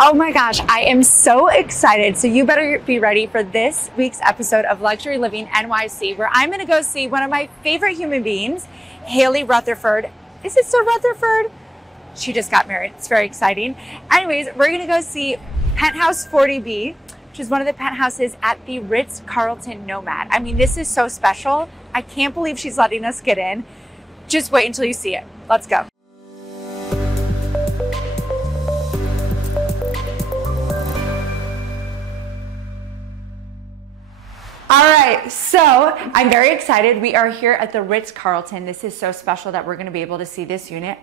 Oh my gosh, I am so excited. So you better be ready for this week's episode of Luxury Living NYC, where I'm gonna go see one of my favorite human beings, Haley Rutherford. Is it still Rutherford? She just got married. It's very exciting. Anyways, we're gonna go see Penthouse 40B, which is one of the penthouses at the Ritz-Carlton Nomad. I mean, this is so special. I can't believe she's letting us get in. Just wait until you see it. Let's go. All right, so I'm very excited. We are here at the Ritz-Carlton. This is so special that we're gonna be able to see this unit.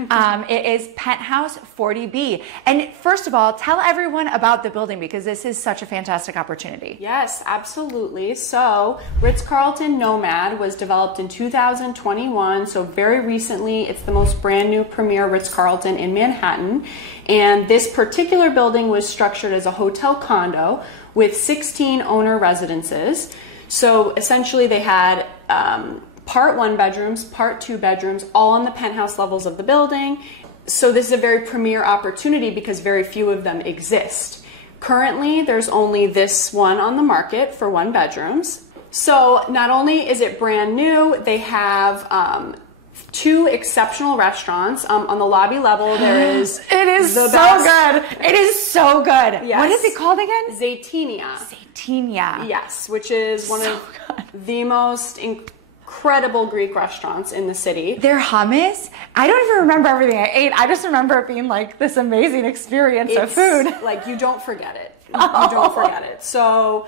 It is Penthouse 40B. And first of all, tell everyone about the building because this is such a fantastic opportunity. Yes, absolutely. So Ritz-Carlton Nomad was developed in 2021. So very recently, it's the most brand new premier Ritz-Carlton in Manhattan. And this particular building was structured as a hotel condo with 16 owner residences. So essentially they had part 1 bedrooms, part 2 bedrooms, all on the penthouse levels of the building. So this is a very premier opportunity because very few of them exist. Currently, there's only this one on the market for 1 bedrooms. So not only is it brand new, they have 2 exceptional restaurants. On the lobby level, there is It is so good. It is so good. Yes. What is it called again? Zaytinya. Zaytinya. Yes, which is one of the most incredible Greek restaurants in the city. Their hummus, I don't even remember everything I ate. I just remember it being like this amazing experience of food. Like you don't forget it. You don't forget it. So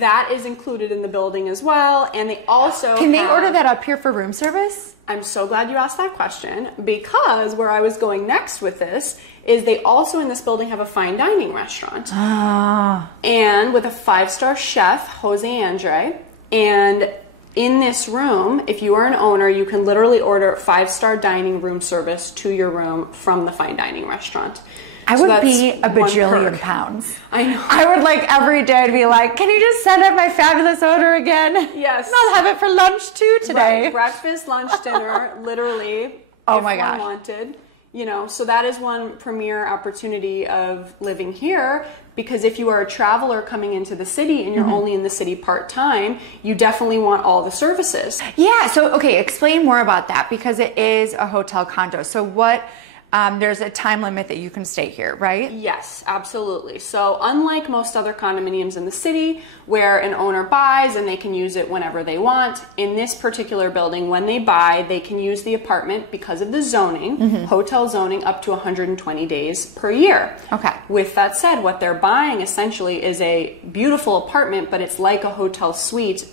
that is included in the building as well. And they also Can they order that up here for room service? I'm so glad you asked that question because where I was going next with this is they also in this building have a fine dining restaurant. And with a 5-star chef, Jose Andre. And in this room, if you are an owner, you can literally order 5-star dining room service to your room from the fine dining restaurant. I would be a bajillion pounds. I know. I would like every day to be like, can you just send up my fabulous order again? Yes. And I'll have it for lunch too today. Right. Breakfast, lunch, dinner, literally. Oh my gosh. Wanted. You know, so that is one premier opportunity of living here because if you are a traveler coming into the city and you're only in the city part-time, you definitely want all the services. Yeah, so okay, explain more about that because it is a hotel condo. So what, there's a time limit that you can stay here, right? Yes, absolutely. So unlike most other condominiums in the city where an owner buys and they can use it whenever they want, in this particular building, when they buy, they can use the apartment because of the zoning, hotel zoning, up to 120 days per year. Okay. With that said, what they're buying essentially is a beautiful apartment, but it's like a hotel suite,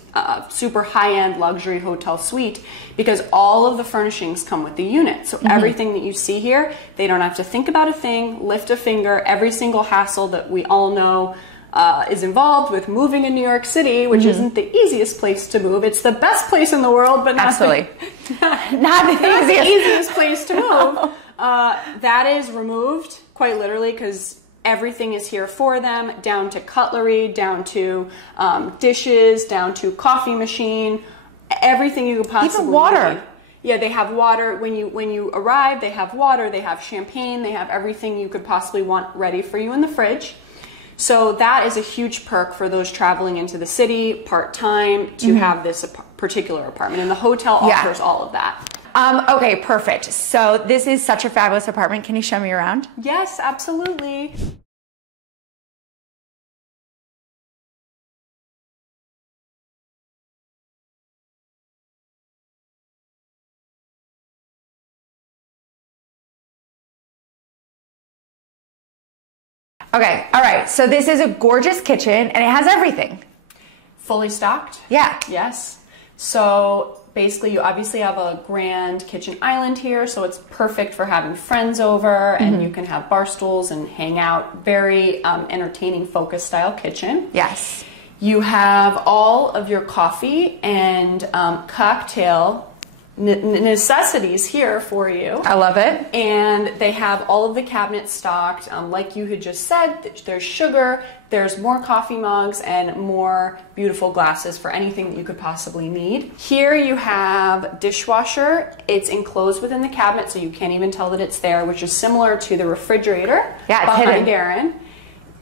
super high-end luxury hotel suite, because all of the furnishings come with the unit. So everything that you see here, they don't have to think about a thing, lift a finger. Every single hassle that we all know is involved with moving in New York City, which isn't the easiest place to move. It's the best place in the world, but not the easiest place to move. That is removed quite literally because everything is here for them, down to cutlery, down to dishes, down to coffee machine, everything you could possibly Even water. need. Yeah, they have water. When you arrive, they have water, they have champagne, they have everything you could possibly want ready for you in the fridge. So that is a huge perk for those traveling into the city part-time to have this particular apartment. And the hotel offers all of that. Okay, perfect. So this is such a fabulous apartment. Can you show me around? Yes, absolutely. Okay, all right. So this is a gorgeous kitchen and it has everything. Fully stocked? Yeah. Yes. So basically you obviously have a grand kitchen island here, so it's perfect for having friends over and you can have bar stools and hang out. Very entertaining focus style kitchen. Yes. You have all of your coffee and cocktail necessities here for you. I love it. And they have all of the cabinets stocked. Like you had just said, there's sugar, there's more coffee mugs, and more beautiful glasses for anything that you could possibly need. Here you have dishwasher. It's enclosed within the cabinet, so you can't even tell that it's there, which is similar to the refrigerator behind Erin.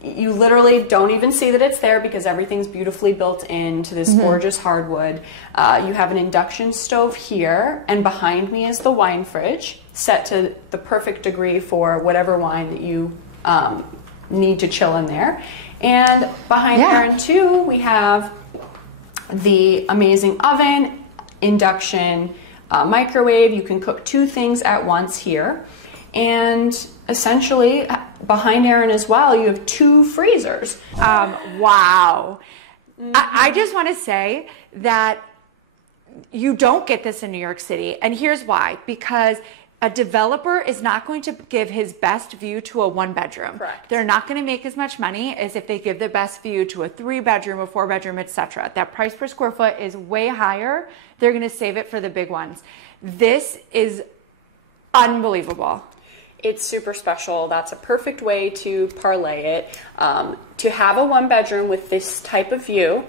You literally don't even see that it's there because everything's beautifully built into this gorgeous hardwood. You have an induction stove here, and behind me is the wine fridge, set to the perfect degree for whatever wine that you need to chill in there. And behind Erin too, we have the amazing oven, induction, microwave. You can cook 2 things at once here. And essentially, behind Erin as well, you have 2 freezers. Wow. I just want to say that you don't get this in New York City. And here's why. Because a developer is not going to give his best view to a 1-bedroom. Correct. They're not going to make as much money as if they give the best view to a 3-bedroom, a 4-bedroom, etc. That price per square foot is way higher. They're going to save it for the big ones. This is unbelievable. It's super special. That's a perfect way to parlay it. To have a 1-bedroom with this type of view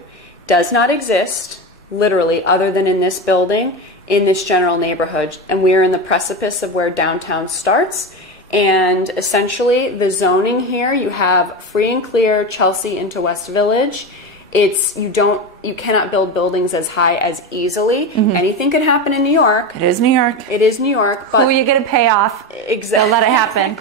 does not exist, literally, other than in this building, in this general neighborhood. And we are in the precipice of where downtown starts. And essentially, the zoning here, you have free and clear Chelsea into West Village. You cannot build buildings as high as easily. Anything could happen in New York. It is New York. It is New York. But who are you going to pay off? Exactly. To let it happen.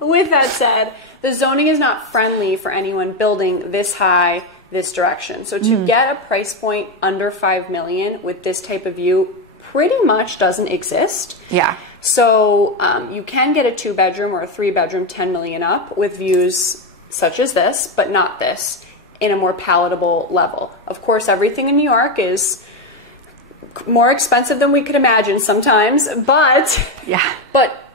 With that said, the zoning is not friendly for anyone building this high, this direction. So to get a price point under $5 million with this type of view pretty much doesn't exist. Yeah. So you can get a 2-bedroom or a 3-bedroom 10 million up with views such as this, but not this, in a more palatable level. Of course, everything in New York is more expensive than we could imagine sometimes, but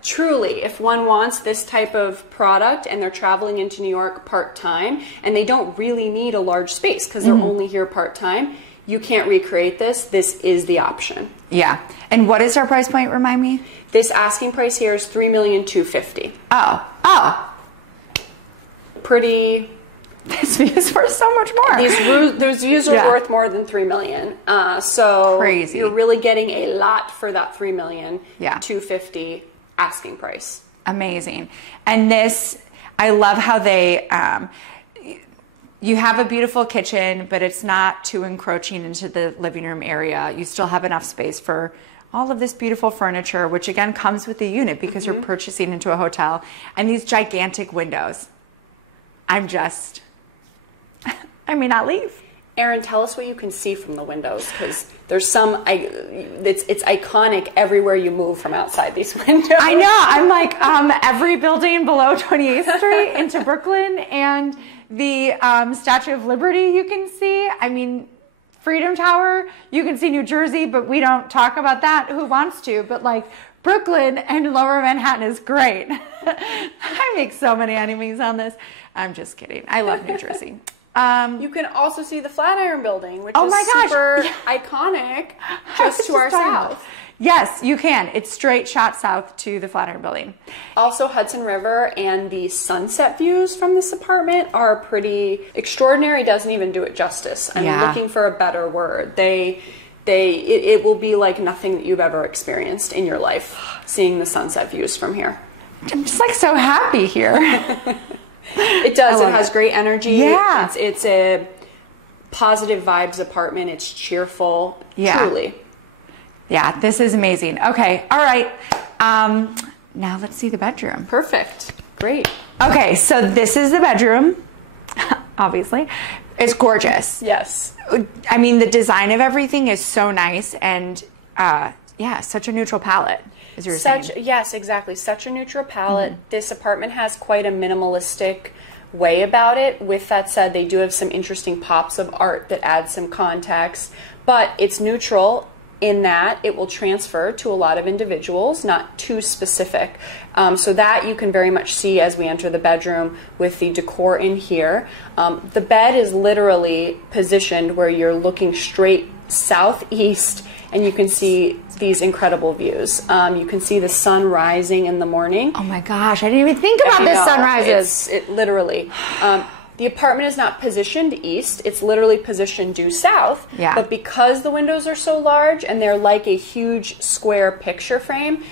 truly, if one wants this type of product and they're traveling into New York part-time and they don't really need a large space because they're only here part-time, you can't recreate this. This is the option. Yeah. And what is our price point, remind me? This asking price here is $3,250,000. Oh. Pretty... These views were so much more. Those views are worth more than $3 million. So crazy. You're really getting a lot for that $3,250,000 asking price. Amazing. And this, I love how they, you have a beautiful kitchen, but it's not too encroaching into the living room area. You still have enough space for all of this beautiful furniture, which again comes with the unit because you're purchasing into a hotel. And these gigantic windows. I may not leave. Erin, tell us what you can see from the windows, because there's some, it's iconic everywhere you move from outside these windows. I know. I'm like every building below 28th Street into Brooklyn, and the Statue of Liberty you can see. I mean, Freedom Tower, you can see New Jersey, but we don't talk about that. Who wants to? But like Brooklyn and Lower Manhattan is great. I make so many enemies on this. I'm just kidding. I love New Jersey. You can also see the Flatiron Building, which is super iconic just to our south. Yes, you can. It's straight shot south to the Flatiron Building. Also, Hudson River and the sunset views from this apartment are pretty extraordinary. Doesn't even do it justice. I'm looking for a better word. It will be like nothing that you've ever experienced in your life, seeing the sunset views from here. I'm just like so happy here. It does. It has great energy. Yeah. It's a positive vibes apartment. It's cheerful. Yeah. Truly. Yeah, this is amazing. Okay. All right. Now let's see the bedroom. Perfect. Great. Okay. So this is the bedroom. Obviously. It's gorgeous. Yes. I mean, the design of everything is so nice, and yeah, such a neutral palette. As you were saying. Yes, exactly. Such a neutral palette. This apartment has quite a minimalistic way about it. With that said, they do have some interesting pops of art that add some context, but it's neutral in that it will transfer to a lot of individuals, not too specific. So that you can very much see as we enter the bedroom with the decor in here. The bed is literally positioned where you're looking straight southeast, and you can see these incredible views. You can see the sun rising in the morning. Oh my gosh, I didn't even think about this sunrises. It literally. The apartment is not positioned east, it's literally positioned due south. Yeah. But because the windows are so large and they're like a huge square picture frame,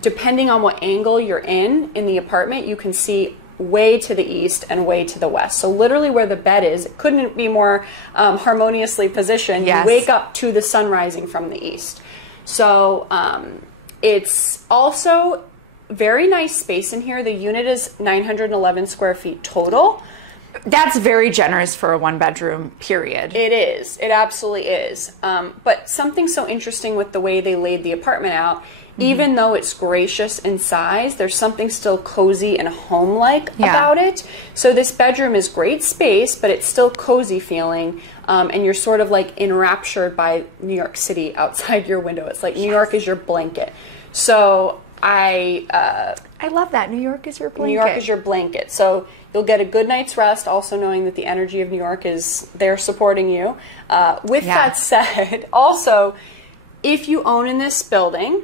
depending on what angle you're in the apartment, you can see way to the east and way to the west. So literally where the bed is, it couldn't be more harmoniously positioned. Yes. You wake up to the sun rising from the east. So it's also very nice space in here. The unit is 911 square feet total. That's very generous for a one-bedroom, period. It is. It absolutely is. But something so interesting with the way they laid the apartment out, even though it's gracious in size, there's something still cozy and home-like about it. So this bedroom is great space, but it's still cozy feeling, and you're sort of like enraptured by New York City outside your window. It's like New York is your blanket. So I love that. New York is your blanket. New York is your blanket. So you'll get a good night's rest, also knowing that the energy of New York is there supporting you. With that said, also, if you own in this building,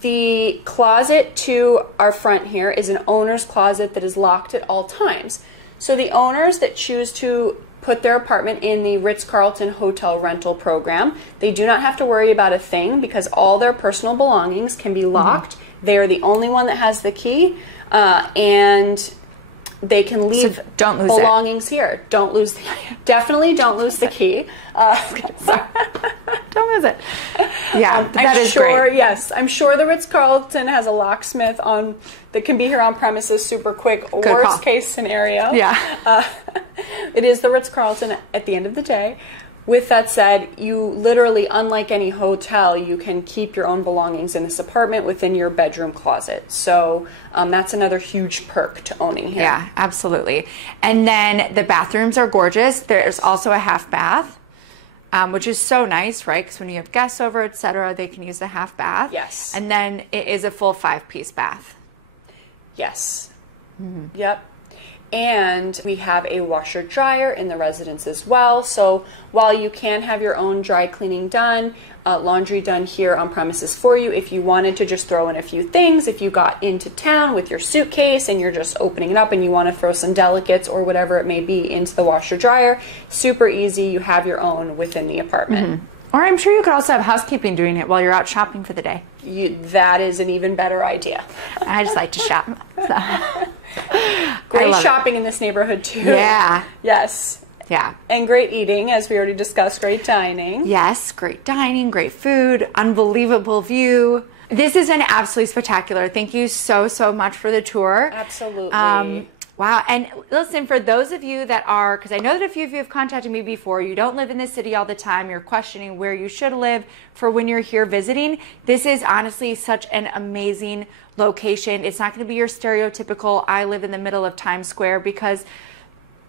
the closet to our front here is an owner's closet that is locked at all times. So the owners that choose to put their apartment in the Ritz-Carlton hotel rental program, they do not have to worry about a thing because all their personal belongings can be locked. They are the only one that has the key, and they can leave belongings here. Don't lose, definitely don't lose the key. Don't lose it. Yeah, that is great. great. Yes, I'm sure the Ritz-Carlton has a locksmith on that can be here on premises super quick. Worst case scenario. Yeah. It is the Ritz-Carlton at the end of the day. With that said, you literally, unlike any hotel, you can keep your own belongings in this apartment within your bedroom closet. So that's another huge perk to owning here. Yeah, absolutely. And then the bathrooms are gorgeous. There's also a half bath, which is so nice, right? Because when you have guests over, etc., they can use the half bath. Yes. And then it is a full 5-piece bath. Yes. Yep. And we have a washer dryer in the residence as well. So while you can have your own dry cleaning done, laundry done here on premises for you, if you wanted to just throw in a few things, if you got into town with your suitcase and you're just opening it up and you want to throw some delicates or whatever it may be into the washer dryer, super easy. You have your own within the apartment. Or I'm sure you could also have housekeeping doing it while you're out shopping for the day. That is an even better idea. I just like to shop. So. Great shopping in this neighborhood too. Yeah. Yes. Yeah. And great eating, as we already discussed, great dining. Yes, great dining, great food, unbelievable view. This has been absolutely spectacular. Thank you so, so much for the tour. Absolutely. Wow. And listen, for those of you that are, because I know that a few of you have contacted me before, you don't live in this city all the time, you're questioning where you should live for when you're here visiting, this is honestly such an amazing location. It's not going to be your stereotypical, I live in the middle of Times Square, because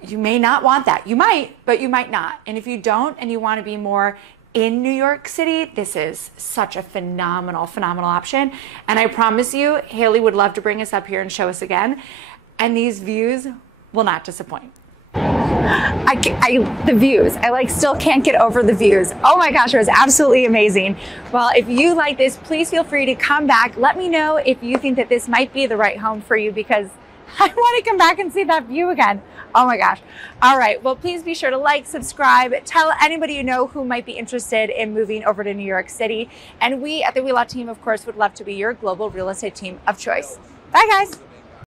you may not want that. You might, but you might not. And if you don't, and you want to be more in New York City, this is such a phenomenal, phenomenal option. And I promise you, Haley would love to bring us up here and show us again. And these views will not disappoint. The views. I still can't get over the views. Oh my gosh, it was absolutely amazing. Well, if you like this, please feel free to come back. Let me know if you think that this might be the right home for you, because I want to come back and see that view again. Oh my gosh. All right. Well, please be sure to like, subscribe, tell anybody you know who might be interested in moving over to New York City. And we at the Wheelock team, of course, would love to be your global real estate team of choice. Bye, guys.